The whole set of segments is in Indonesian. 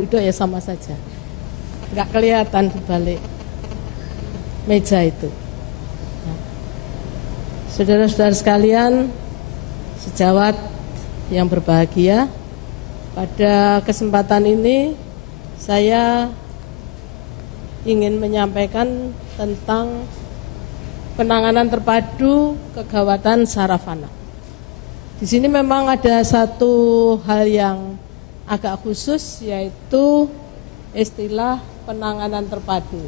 Itu ya sama saja, nggak kelihatan di balik meja itu. Nah, saudara-saudara sekalian, sejawat yang berbahagia, pada kesempatan ini saya ingin menyampaikan tentang penanganan terpadu kegawatan sarafana. Di sini memang ada satu hal yang agak khusus, yaitu istilah penanganan terpadu.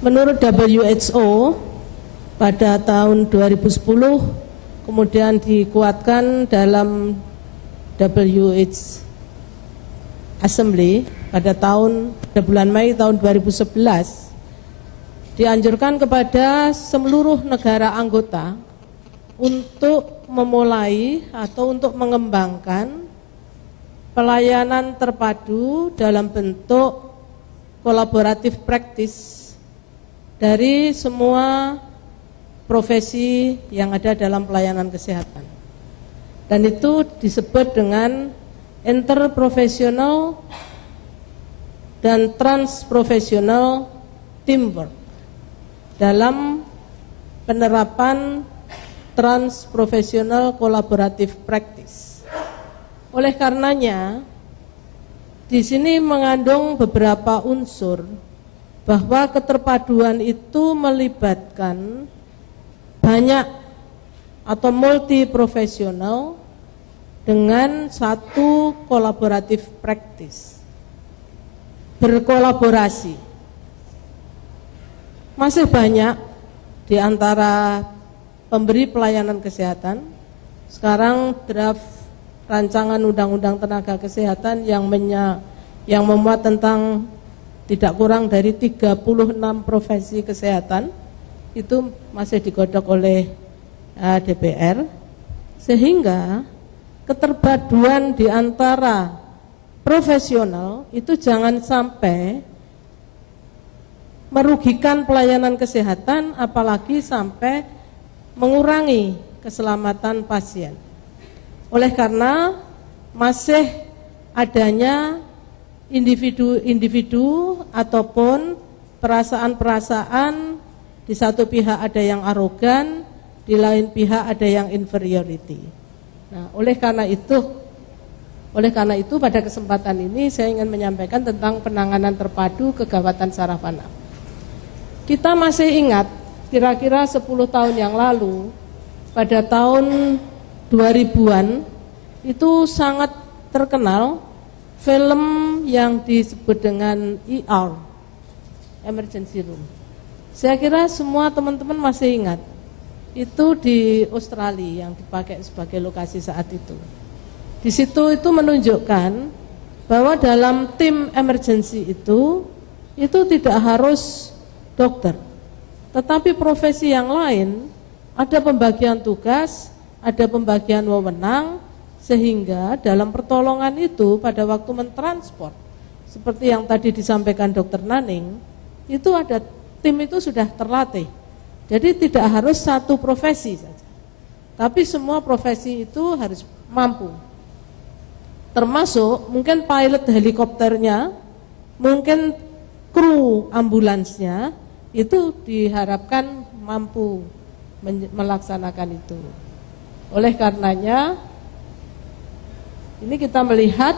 Menurut WHO pada tahun 2010 kemudian dikuatkan dalam WH Assembly pada bulan Mei tahun 2011, dianjurkan kepada seluruh negara anggota untuk memulai atau untuk mengembangkan pelayanan terpadu dalam bentuk kolaboratif praktis dari semua profesi yang ada dalam pelayanan kesehatan. Dan itu disebut dengan interprofesional dan transprofesional teamwork dalam penerapan transprofesional kolaboratif praktis. Oleh karenanya, di sini mengandung beberapa unsur bahwa keterpaduan itu melibatkan banyak atau multi profesional dengan satu kolaboratif praktis. Berkolaborasi. Masih banyak di antara pemberi pelayanan kesehatan. Sekarang draft rancangan undang-undang tenaga kesehatan yang memuat tentang tidak kurang dari 36 profesi kesehatan itu masih digodok oleh DPR, sehingga keterpaduan di antara profesional itu jangan sampai merugikan pelayanan kesehatan, apalagi sampai mengurangi keselamatan pasien. Oleh karena masih adanya individu-individu ataupun perasaan-perasaan, di satu pihak ada yang arogan, di lain pihak ada yang inferiority. Nah, oleh karena itu pada kesempatan ini saya ingin menyampaikan tentang penanganan terpadu kegawatan sarafana. Kita masih ingat kira-kira 10 tahun yang lalu, pada tahun 2000-an itu sangat terkenal film yang disebut dengan ER, Emergency Room. Saya kira semua teman-teman masih ingat. Itu di Australia yang dipakai sebagai lokasi saat itu. Di situ itu menunjukkan bahwa dalam tim emergency itu tidak harus dokter, tetapi profesi yang lain ada pembagian tugas, ada pembagian wewenang, sehingga dalam pertolongan itu pada waktu mentransport, seperti yang tadi disampaikan Dr. Naning, itu ada tim itu sudah terlatih. Jadi tidak harus satu profesi saja, tapi semua profesi itu harus mampu. Termasuk mungkin pilot helikopternya, mungkin kru ambulansnya, itu diharapkan mampu melaksanakan itu. Oleh karenanya, ini kita melihat,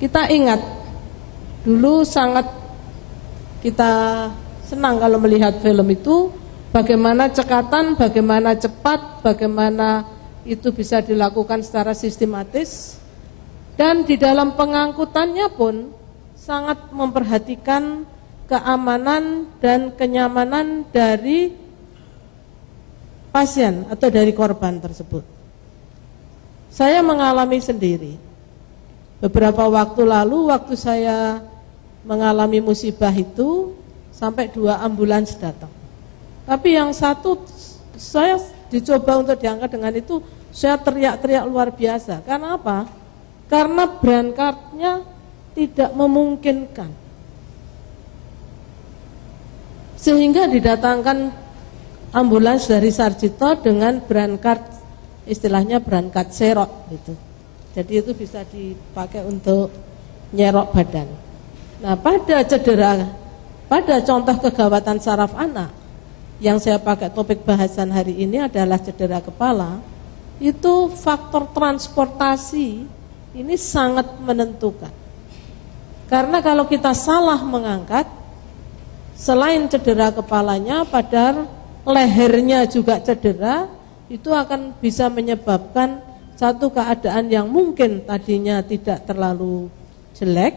kita ingat, dulu sangat kita senang kalau melihat film itu, bagaimana cekatan, bagaimana cepat, bagaimana itu bisa dilakukan secara sistematis, dan di dalam pengangkutannya pun sangat memperhatikan keamanan dan kenyamanan dari pasien atau dari korban tersebut. Saya mengalami sendiri. Beberapa waktu lalu, waktu saya mengalami musibah itu, sampai 2 ambulans datang. Tapi yang satu, saya dicoba untuk diangkat dengan itu, saya teriak-teriak luar biasa. Karena apa? Karena berangkatnya tidak memungkinkan. Sehingga didatangkan ambulans dari Sarjito dengan berangkat, istilahnya berangkat serok gitu. Jadi itu bisa dipakai untuk nyerok badan. Nah, pada contoh kegawatan saraf anak yang saya pakai topik bahasan hari ini adalah cedera kepala, itu faktor transportasi ini sangat menentukan. Karena kalau kita salah mengangkat, selain cedera kepalanya, pada lehernya juga cedera, itu akan bisa menyebabkan satu keadaan yang mungkin tadinya tidak terlalu jelek,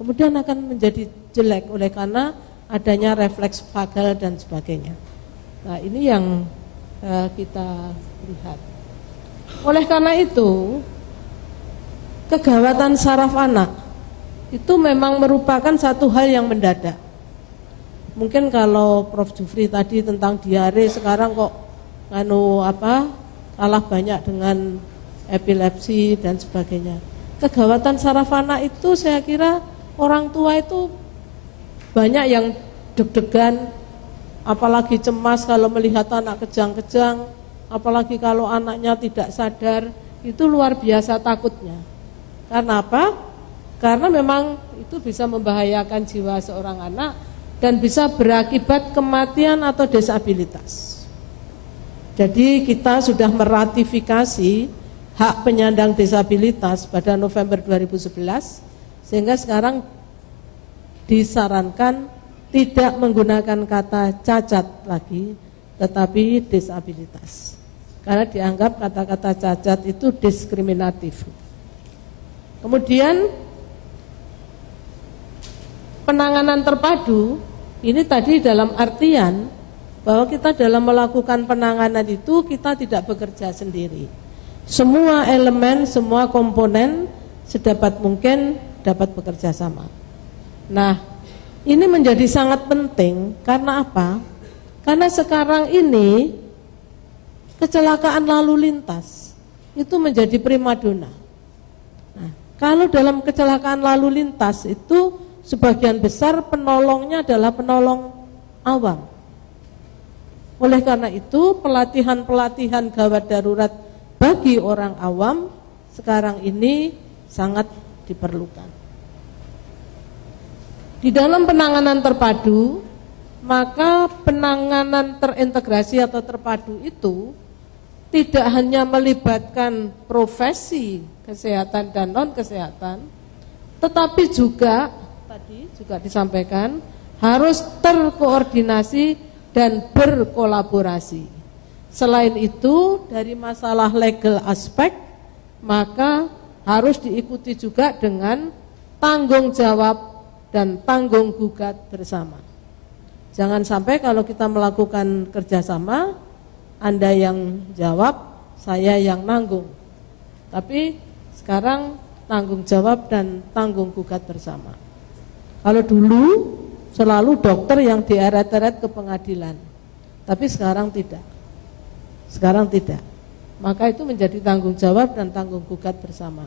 kemudian akan menjadi jelek oleh karena adanya refleks vagal dan sebagainya. Nah, ini yang kita lihat. Oleh karena itu, kegawatan saraf anak itu memang merupakan satu hal yang mendadak. Mungkin kalau Prof. Jufri tadi tentang diare, sekarang kok kalah banyak dengan epilepsi dan sebagainya. Kegawatan saraf anak itu saya kira orang tua itu banyak yang deg-degan, apalagi cemas kalau melihat anak kejang-kejang, apalagi kalau anaknya tidak sadar, itu luar biasa takutnya. Karena apa? Karena memang itu bisa membahayakan jiwa seorang anak dan bisa berakibat kematian atau disabilitas. Jadi kita sudah meratifikasi hak penyandang disabilitas pada November 2011, sehingga sekarang disarankan tidak menggunakan kata cacat lagi, tetapi disabilitas. Karena dianggap kata-kata cacat itu diskriminatif. Kemudian penanganan terpadu ini tadi dalam artian bahwa kita dalam melakukan penanganan itu kita tidak bekerja sendiri. Semua elemen, semua komponen sedapat mungkin dapat bekerja sama. Nah, ini menjadi sangat penting karena apa? Karena sekarang ini kecelakaan lalu lintas itu menjadi primadona. Nah, kalau dalam kecelakaan lalu lintas itu sebagian besar penolongnya adalah penolong awam. Oleh karena itu pelatihan-pelatihan gawat darurat bagi orang awam sekarang ini sangat diperlukan. Di dalam penanganan terpadu, maka penanganan terintegrasi atau terpadu itu tidak hanya melibatkan profesi kesehatan dan non-kesehatan, tetapi juga tadi juga disampaikan harus terkoordinasi dan berkolaborasi. Selain itu, dari masalah legal aspek, maka harus diikuti juga dengan tanggung jawab dan tanggung gugat bersama. Jangan sampai kalau kita melakukan kerjasama, Anda yang jawab, saya yang nanggung. Tapi sekarang tanggung jawab dan tanggung gugat bersama. Kalau dulu selalu dokter yang dieret-eret ke pengadilan, tapi sekarang tidak. Sekarang tidak. Maka itu menjadi tanggung jawab dan tanggung gugat bersama,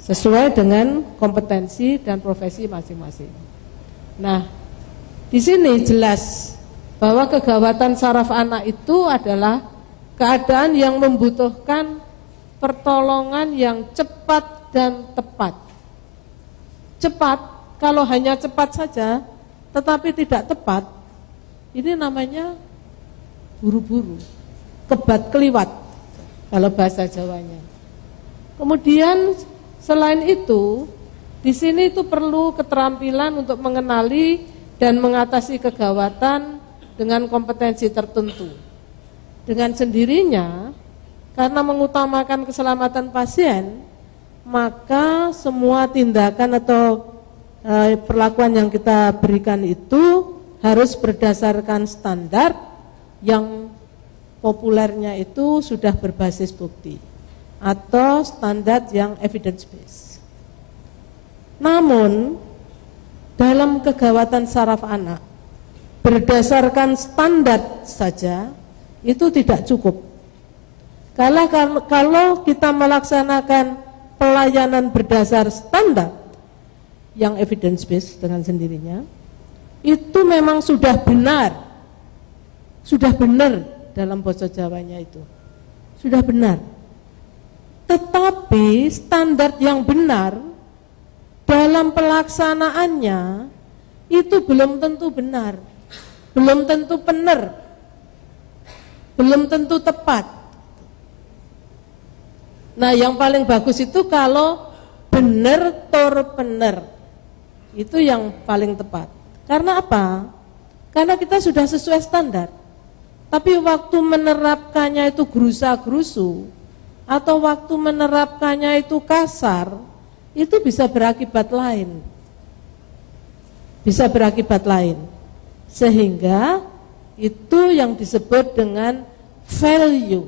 sesuai dengan kompetensi dan profesi masing-masing. Nah, di sini jelas bahwa kegawatan saraf anak itu adalah keadaan yang membutuhkan pertolongan yang cepat dan tepat. Cepat, kalau hanya cepat saja tetapi tidak tepat, ini namanya buru-buru, kebat keliwat kalau bahasa Jawanya. Kemudian selain itu, di sini itu perlu keterampilan untuk mengenali dan mengatasi kegawatan dengan kompetensi tertentu. Dengan sendirinya, karena mengutamakan keselamatan pasien, maka semua tindakan atau perlakuan yang kita berikan itu harus berdasarkan standar yang populernya itu sudah berbasis bukti atau standar yang evidence based. Namun dalam kegawatan saraf anak berdasarkan standar saja itu tidak cukup. Kalau kita melaksanakan pelayanan berdasar standar yang evidence based dengan sendirinya, itu memang sudah benar dalam bahasa Jawanya itu, sudah benar. Tetapi standar yang benar dalam pelaksanaannya itu belum tentu benar, belum tentu benar, belum tentu tepat. Nah, yang paling bagus itu kalau benar tur benar, itu yang paling tepat. Karena apa? Karena kita sudah sesuai standar. Tapi waktu menerapkannya itu gerusa-gerusu, atau waktu menerapkannya itu kasar, itu bisa berakibat lain. Bisa berakibat lain. Sehingga itu yang disebut dengan value.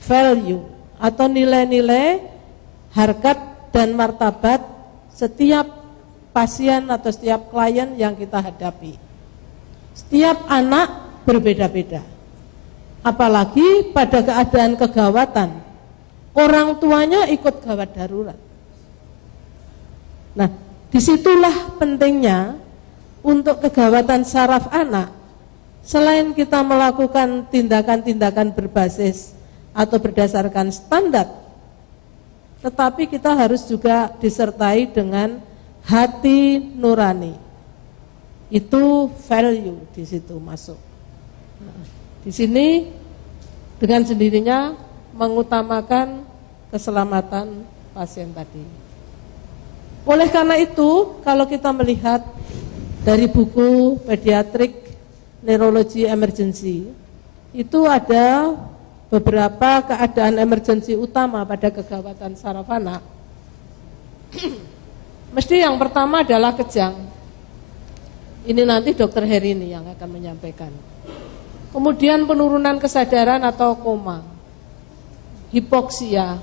Value atau nilai-nilai harkat dan martabat setiap pasien atau setiap klien yang kita hadapi. Setiap anak berbeda-beda. Apalagi pada keadaan kegawatan, orang tuanya ikut gawat darurat. Nah, disitulah pentingnya untuk kegawatan saraf anak. Selain kita melakukan tindakan-tindakan berbasis atau berdasarkan standar, tetapi kita harus juga disertai dengan hati nurani. Itu value di situ masuk. Di sini dengan sendirinya mengutamakan keselamatan pasien tadi. Oleh karena itu, kalau kita melihat dari buku Pediatric Neurology Emergency, itu ada beberapa keadaan emergensi utama pada kegawatan saraf anak. Mesti yang pertama adalah kejang. Ini nanti Dokter Heri ini yang akan menyampaikan. Kemudian penurunan kesadaran atau koma, hipoksia,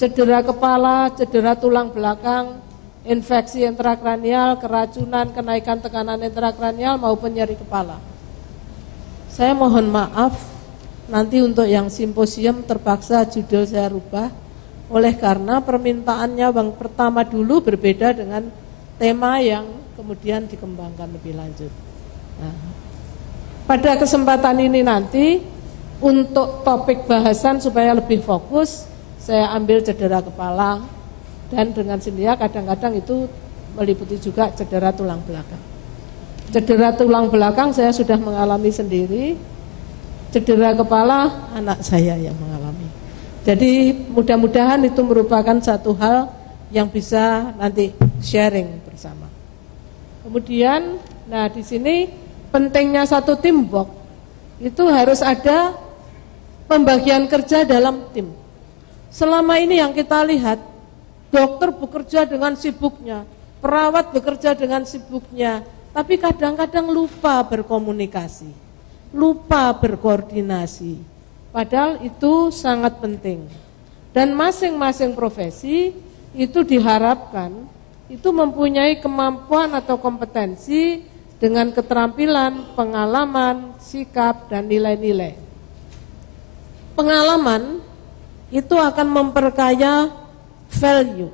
cedera kepala, cedera tulang belakang, infeksi intrakranial, keracunan, kenaikan tekanan intrakranial maupun nyeri kepala. Saya mohon maaf, nanti untuk yang simposium terpaksa judul saya rubah, oleh karena permintaannya yang pertama dulu berbeda dengan tema yang kemudian dikembangkan lebih lanjut. Nah, pada kesempatan ini nanti untuk topik bahasan supaya lebih fokus, saya ambil cedera kepala dan dengan sendirinya kadang-kadang itu meliputi juga cedera tulang belakang. Cedera tulang belakang saya sudah mengalami sendiri, cedera kepala anak saya yang mengalami. Jadi mudah-mudahan itu merupakan satu hal yang bisa nanti sharing bersama. Kemudian, nah di sini pentingnya satu teamwork, itu harus ada pembagian kerja dalam tim. Selama ini yang kita lihat, dokter bekerja dengan sibuknya, perawat bekerja dengan sibuknya, tapi kadang-kadang lupa berkomunikasi, lupa berkoordinasi. Padahal itu sangat penting. Dan masing-masing profesi itu diharapkan itu mempunyai kemampuan atau kompetensi dengan keterampilan, pengalaman, sikap, dan nilai-nilai. Pengalaman itu akan memperkaya value.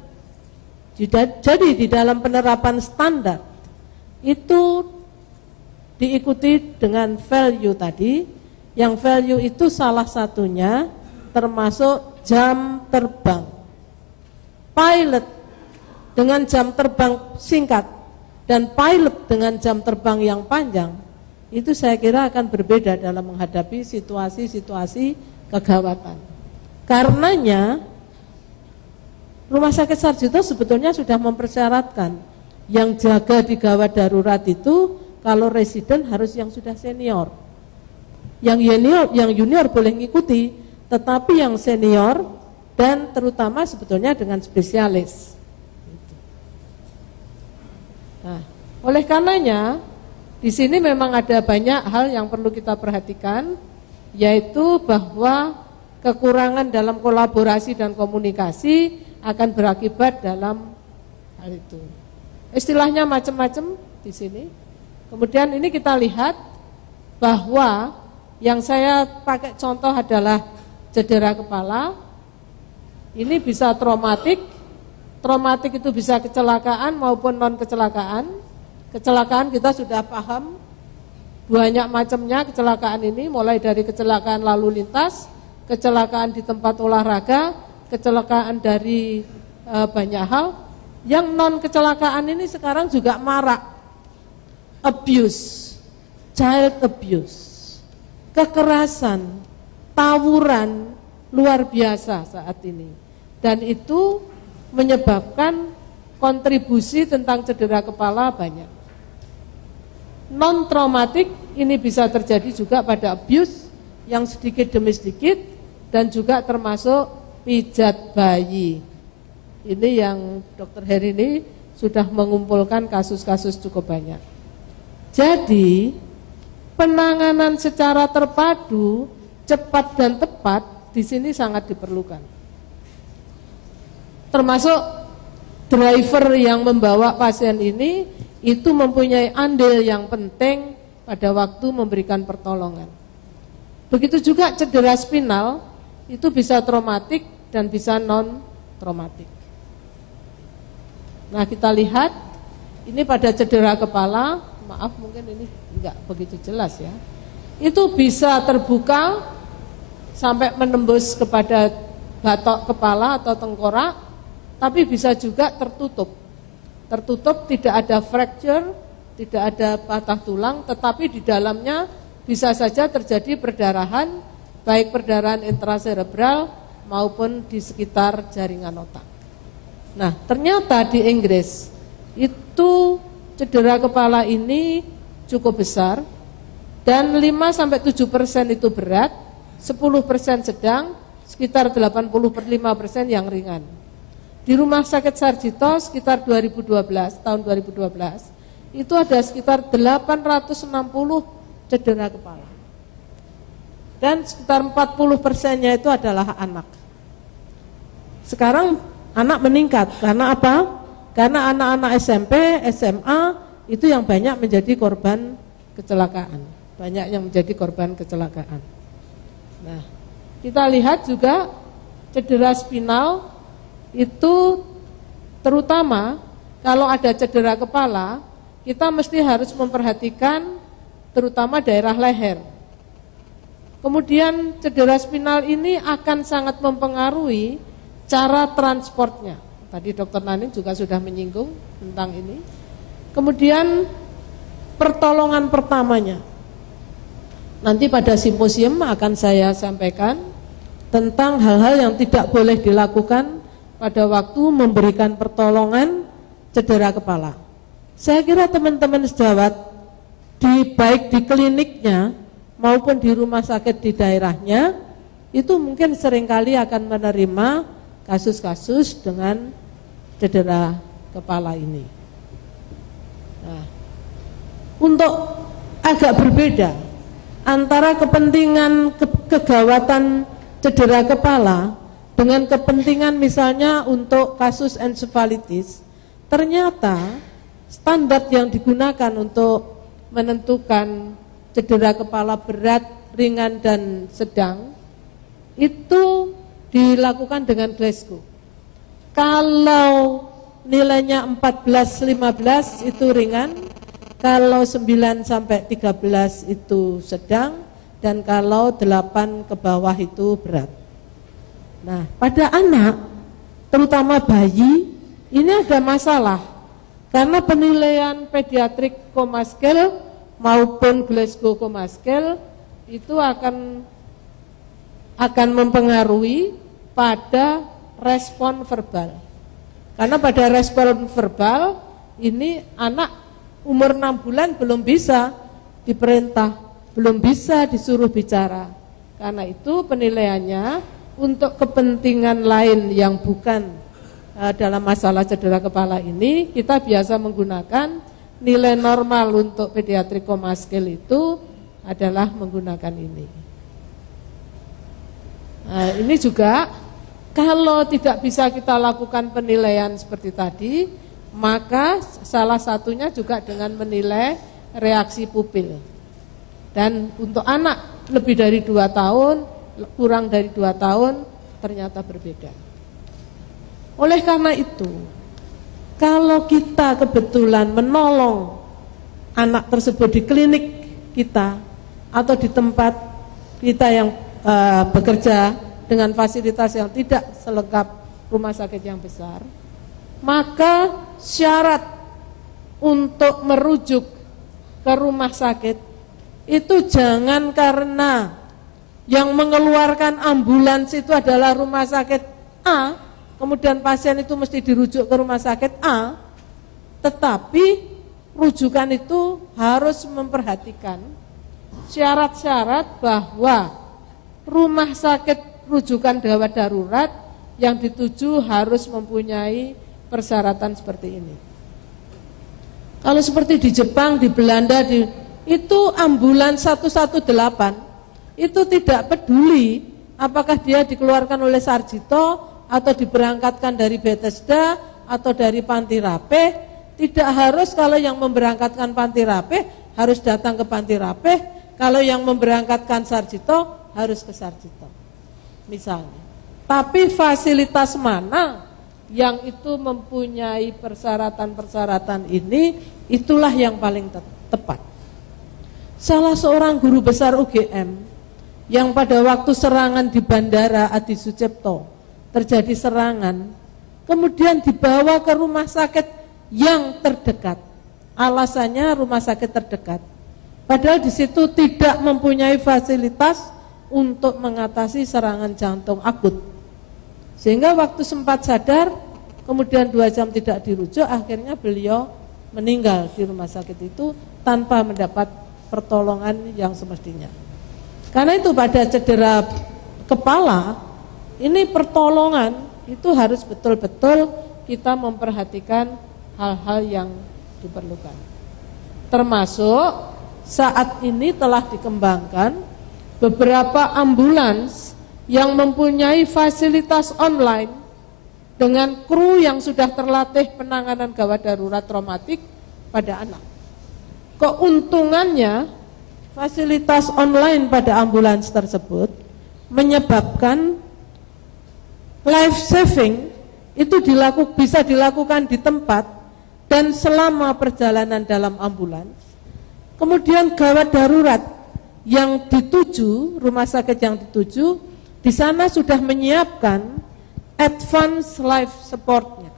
Jadi di dalam penerapan standar itu diikuti dengan value tadi, yang value itu salah satunya termasuk jam terbang. Pilot dengan jam terbang singkat dan pilot dengan jam terbang yang panjang, itu saya kira akan berbeda dalam menghadapi situasi-situasi kegawatan. Karenanya Rumah Sakit Sarjito sebetulnya sudah mempersyaratkan yang jaga di gawat darurat itu kalau residen harus yang sudah senior. Yang junior boleh ngikuti, tetapi yang senior dan terutama sebetulnya dengan spesialis. Nah, oleh karenanya di sini memang ada banyak hal yang perlu kita perhatikan, yaitu bahwa kekurangan dalam kolaborasi dan komunikasi akan berakibat dalam hal itu. Istilahnya macam-macam di sini. Kemudian ini kita lihat bahwa yang saya pakai contoh adalah cedera kepala. Ini bisa traumatik. Traumatik itu bisa kecelakaan maupun non kecelakaan. Kecelakaan kita sudah paham banyak macamnya kecelakaan ini, mulai dari kecelakaan lalu lintas, kecelakaan di tempat olahraga, kecelakaan dari banyak hal. Yang non kecelakaan ini sekarang juga marak. Abuse, child abuse, kekerasan, tawuran luar biasa saat ini. Dan itu menyebabkan kontribusi tentang cedera kepala banyak. Non traumatik ini bisa terjadi juga pada abuse yang sedikit demi sedikit dan juga termasuk pijat bayi. Ini yang Dr. Heri ini sudah mengumpulkan kasus-kasus cukup banyak. Jadi penanganan secara terpadu, cepat dan tepat di sini sangat diperlukan. Termasuk driver yang membawa pasien ini itu mempunyai andil yang penting pada waktu memberikan pertolongan. Begitu juga cedera spinal itu bisa traumatik dan bisa non traumatik. Nah, kita lihat ini pada cedera kepala, maaf mungkin ini enggak begitu jelas ya. Itu bisa terbuka sampai menembus kepada batok kepala atau tengkorak, tapi bisa juga tertutup. Tertutup, tidak ada fracture, tidak ada patah tulang, tetapi di dalamnya bisa saja terjadi perdarahan, baik perdarahan intracerebral maupun di sekitar jaringan otak. Nah, ternyata di Inggris itu cedera kepala ini cukup besar dan 5-7% itu berat, 10% sedang, sekitar 85% yang ringan. Di Rumah Sakit Sarjito sekitar 2012, tahun 2012, itu ada sekitar 860 cedera kepala. Dan sekitar 40%-nya itu adalah anak. Sekarang anak meningkat, karena apa? Karena anak-anak SMP, SMA, itu yang banyak menjadi korban kecelakaan. Banyak yang menjadi korban kecelakaan. Nah, kita lihat juga cedera spinal, itu terutama kalau ada cedera kepala, kita mesti harus memperhatikan terutama daerah leher. Kemudian cedera spinal ini akan sangat mempengaruhi cara transportnya. Tadi Dr. Nanin juga sudah menyinggung tentang ini. Kemudian pertolongan pertamanya. Nanti pada simposium akan saya sampaikan tentang hal-hal yang tidak boleh dilakukan pada waktu memberikan pertolongan cedera kepala. Saya kira teman-teman sejawat baik di kliniknya maupun di rumah sakit di daerahnya itu mungkin seringkali akan menerima kasus-kasus dengan cedera kepala ini. Nah, untuk agak berbeda antara kepentingan kegawatan cedera kepala dengan kepentingan misalnya untuk kasus ensefalitis, ternyata standar yang digunakan untuk menentukan cedera kepala berat, ringan, dan sedang itu dilakukan dengan Glasgow. Kalau nilainya 14-15 itu ringan, kalau 9-13 itu sedang, dan kalau 8 ke bawah itu berat. Nah, pada anak, terutama bayi, ini ada masalah karena penilaian pediatrik coma scale maupun Glasgow coma scale itu akan mempengaruhi pada respon verbal. Karena pada respon verbal ini anak umur 6 bulan belum bisa diperintah, belum bisa disuruh bicara. Karena itu penilaiannya untuk kepentingan lain yang bukan dalam masalah cedera kepala ini, kita biasa menggunakan nilai normal untuk pediatric coma scale itu adalah menggunakan ini. Nah, ini juga kalau tidak bisa kita lakukan penilaian seperti tadi, maka salah satunya juga dengan menilai reaksi pupil. Dan untuk anak lebih dari 2 tahun, kurang dari 2 tahun ternyata berbeda. Oleh karena itu, kalau kita kebetulan menolong anak tersebut di klinik kita atau di tempat kita yang bekerja dengan fasilitas yang tidak selengkap rumah sakit yang besar, maka syarat untuk merujuk ke rumah sakit itu jangan karena yang mengeluarkan ambulans itu adalah rumah sakit A, kemudian pasien itu mesti dirujuk ke rumah sakit A, tetapi rujukan itu harus memperhatikan syarat-syarat bahwa rumah sakit rujukan gawat darurat yang dituju harus mempunyai persyaratan seperti ini. Kalau seperti di Jepang, di Belanda, itu ambulans 118 itu tidak peduli apakah dia dikeluarkan oleh Sarjito atau diberangkatkan dari Bethesda atau dari Panti Rapih. Tidak harus kalau yang memberangkatkan Panti Rapih harus datang ke Panti Rapih, kalau yang memberangkatkan Sarjito harus ke Sarjito misalnya. Tapi fasilitas mana yang itu mempunyai persyaratan-persyaratan ini, itulah yang paling tepat. Salah seorang guru besar UGM yang pada waktu serangan di Bandara Adi Sucipto terjadi serangan, kemudian dibawa ke rumah sakit yang terdekat. Alasannya rumah sakit terdekat. Padahal di situ tidak mempunyai fasilitas untuk mengatasi serangan jantung akut. Sehingga waktu sempat sadar, kemudian 2 jam tidak dirujuk, akhirnya beliau meninggal di rumah sakit itu tanpa mendapat pertolongan yang semestinya. Karena itu pada cedera kepala, ini pertolongan itu harus betul-betul kita memperhatikan hal-hal yang diperlukan. Termasuk saat ini telah dikembangkan beberapa ambulans yang mempunyai fasilitas online dengan kru yang sudah terlatih penanganan gawat darurat traumatik pada anak. Keuntungannya fasilitas online pada ambulans tersebut menyebabkan life saving itu bisa dilakukan di tempat dan selama perjalanan dalam ambulans. Kemudian gawat darurat yang dituju, rumah sakit yang dituju, di sana sudah menyiapkan advance life supportnya.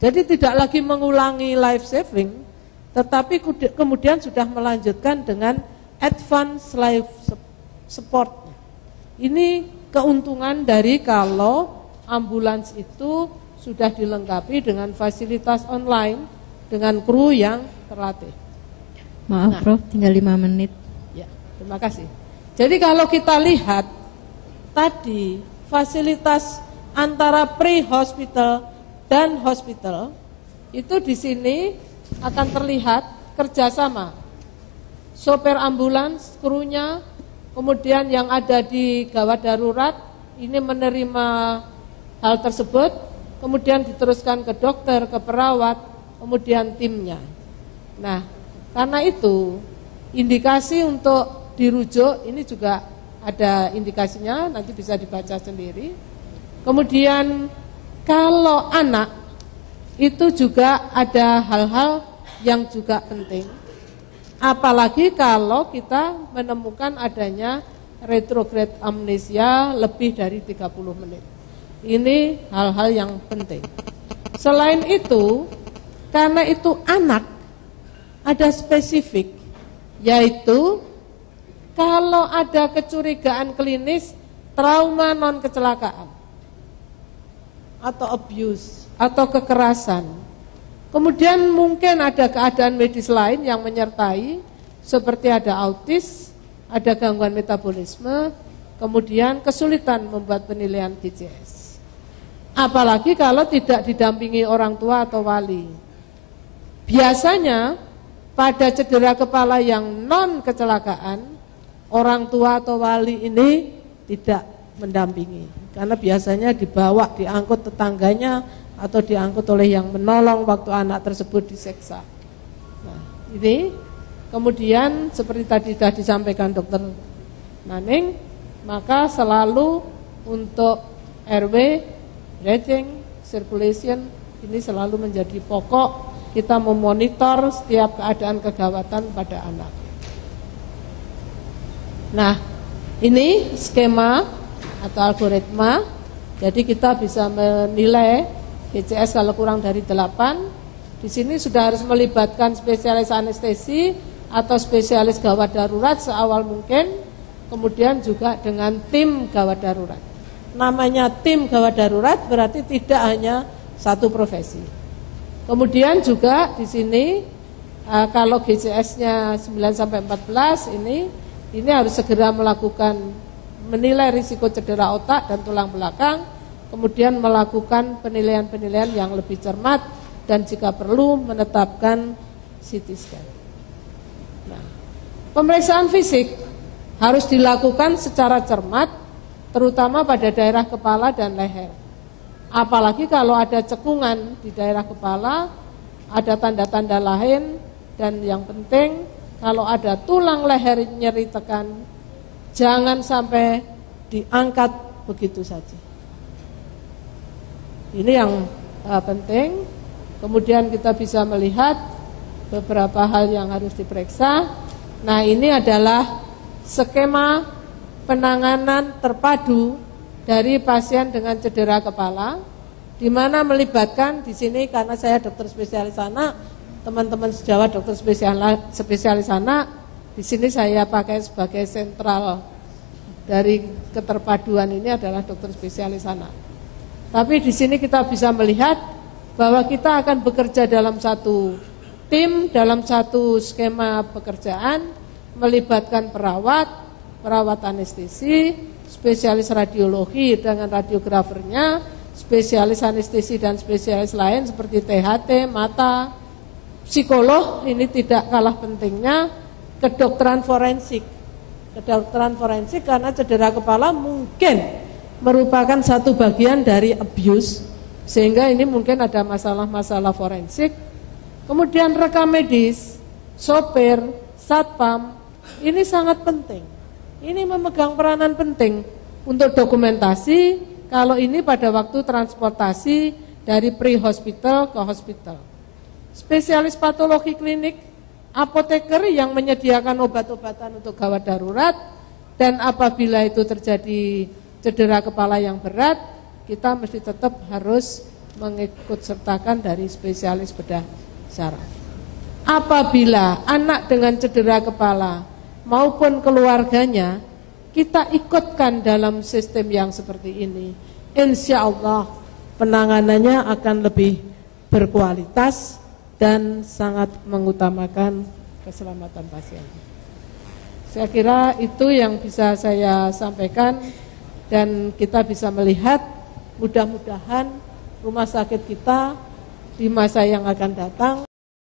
Jadi tidak lagi mengulangi life saving, tetapi kemudian sudah melanjutkan dengan advance life supportnya. Ini keuntungan dari kalau ambulans itu sudah dilengkapi dengan fasilitas online, dengan kru yang terlatih. Maaf Prof, tinggal 5 menit. Ya, terima kasih. Jadi kalau kita lihat tadi fasilitas antara pre-hospital dan hospital, itu di sini akan terlihat kerjasama. Sopir ambulans, krunya, kemudian yang ada di gawat darurat, ini menerima hal tersebut, kemudian diteruskan ke dokter, ke perawat, kemudian timnya. Nah, karena itu indikasi untuk dirujuk ini juga ada indikasinya, nanti bisa dibaca sendiri. Kemudian kalau anak itu juga ada hal-hal yang juga penting. Apalagi kalau kita menemukan adanya retrograde amnesia lebih dari 30 menit. Ini hal-hal yang penting. Selain itu, karena itu anak, ada spesifik, yaitu kalau ada kecurigaan klinis trauma non kecelakaan atau abuse atau kekerasan. Kemudian mungkin ada keadaan medis lain yang menyertai, seperti ada autis, ada gangguan metabolisme, kemudian kesulitan membuat penilaian DJS. Apalagi kalau tidak didampingi orang tua atau wali. Biasanya pada cedera kepala yang non kecelakaan, orang tua atau wali ini tidak mendampingi, karena biasanya dibawa, diangkut tetangganya atau diangkut oleh yang menolong waktu anak tersebut diseksa. Nah, ini kemudian seperti tadi sudah disampaikan Dokter Naning, maka selalu untuk RW, breathing, circulation ini selalu menjadi pokok kita memonitor setiap keadaan kegawatan pada anak. Nah, ini skema atau algoritma, jadi kita bisa menilai GCS kalau kurang dari 8. Di sini sudah harus melibatkan spesialis anestesi atau spesialis gawat darurat seawal mungkin, kemudian juga dengan tim gawat darurat. Namanya tim gawat darurat berarti tidak hanya satu profesi. Kemudian juga di sini kalau GCS-nya 9 sampai 14 ini harus segera melakukan menilai risiko cedera otak dan tulang belakang, kemudian melakukan penilaian-penilaian yang lebih cermat dan jika perlu menetapkan CT scan. Nah, pemeriksaan fisik harus dilakukan secara cermat, terutama pada daerah kepala dan leher. Apalagi kalau ada cekungan di daerah kepala, ada tanda-tanda lain, dan yang penting kalau ada tulang leher nyeri tekan, jangan sampai diangkat begitu saja. Ini yang penting. Kemudian kita bisa melihat beberapa hal yang harus diperiksa. Nah, ini adalah skema penanganan terpadu dari pasien dengan cedera kepala, di mana melibatkan di sini karena saya dokter spesialis anak, teman-teman sejawat dokter spesialis anak, di sini saya pakai sebagai sentral dari keterpaduan ini adalah dokter spesialis anak. Tapi di sini kita bisa melihat bahwa kita akan bekerja dalam satu tim, dalam satu skema pekerjaan, melibatkan perawat anestesi, spesialis radiologi dengan radiografernya, spesialis anestesi dan spesialis lain seperti THT, mata, psikolog, ini tidak kalah pentingnya, kedokteran forensik. Kedokteran forensik karena cedera kepala mungkin merupakan satu bagian dari abuse, sehingga ini mungkin ada masalah-masalah forensik. Kemudian rekam medis, sopir, satpam, ini sangat penting. Ini memegang peranan penting untuk dokumentasi kalau ini pada waktu transportasi dari pre-hospital ke hospital. Spesialis patologi klinik, apoteker yang menyediakan obat-obatan untuk gawat darurat, dan apabila itu terjadi cedera kepala yang berat, kita mesti tetap harus mengikut sertakan dari spesialis bedah syaraf. Apabila anak dengan cedera kepala maupun keluarganya kita ikutkan dalam sistem yang seperti ini, insya Allah penanganannya akan lebih berkualitas dan sangat mengutamakan keselamatan pasien. Saya kira itu yang bisa saya sampaikan dan kita bisa melihat mudah-mudahan rumah sakit kita di masa yang akan datang